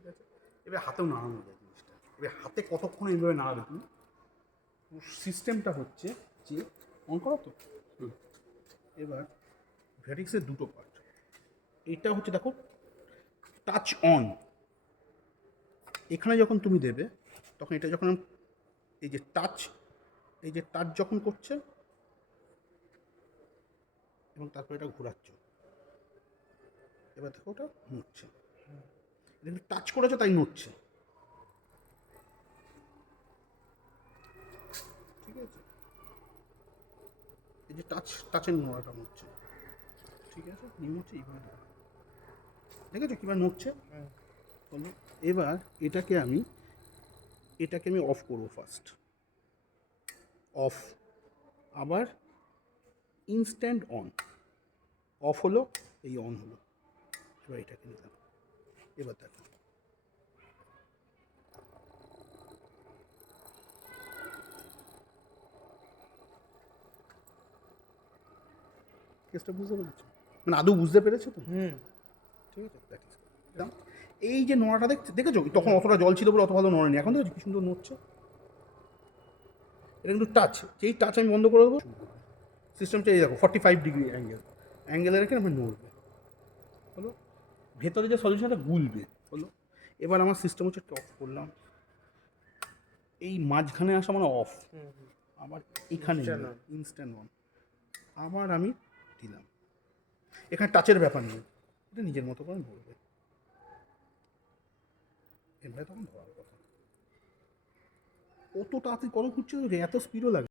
ঠিক আছে, এবার হাতেও নাড়ানো যায় জিনিসটা। এবার হাতে কতক্ষণ এইভাবে নাড়াবে তুমি। সিস্টেমটা হচ্ছে যে অন করো তো। এবার ভ্যাটিক্সের দুটো পার্ট। এটা হচ্ছে দেখো টাচ অন, এখানে যখন তুমি দেবে তখন এটা যখন এই যে টাচ যখন করছে এবং তারপর এটা ঘোরাচ্ছ, এবার দেখো ওটা নড়ছে, কিন্তু টাচ করেছো তাই নড়ছে। ঠিক আছে, এই যে টাচের নড়াটা নড়ছে। ঠিক আছে, নিয়ম হচ্ছে এইভাবে নড়া। দেখেছো কীভাবে নড়ছে? বলো। এবার এটাকে আমি অফ করবো ফার্স্ট। অফ, আবার ইনস্ট্যান্ট অন। অফ হলো, এই অন হলো। এবার এটাকে নিলাম, এবার দেখো কেসটা বুঝতে পেরেছো? মানে আদৌ বুঝতে পেরেছো তো? ঠিক আছে, দ্যাট ইজ। এই যে নড়াটা দেখেছো, তখন অতটা জল ছিল বলে অত ভালো নড়েনি, এখন দেখেছো কি সুন্দর নড়ছে। এটা কিন্তু টাচ, যেই টাচ আমি বন্ধ করে দেবো সিস্টেমটা এই দেখো 45 ডিগ্রি অ্যাঙ্গেলে রেখে আমি নড়বে। হলো, ভেতরে যে সলিউশনটা গুলবে। হলো, এবার আমার সিস্টেম হচ্ছে অফ করলাম, এই মাঝখানে আসা মানে অফ, আবার এখানে ইনস্ট্যান্ট অন, আবার আমি দিলাম। এখানে টাচের ব্যাপার নেই, এটা নিজের মতো করে ধরবে। এবার তখন ধরার কথা, কত তাড়াতাড়ি কত ঘুরছে, এত স্পিডও লাগে।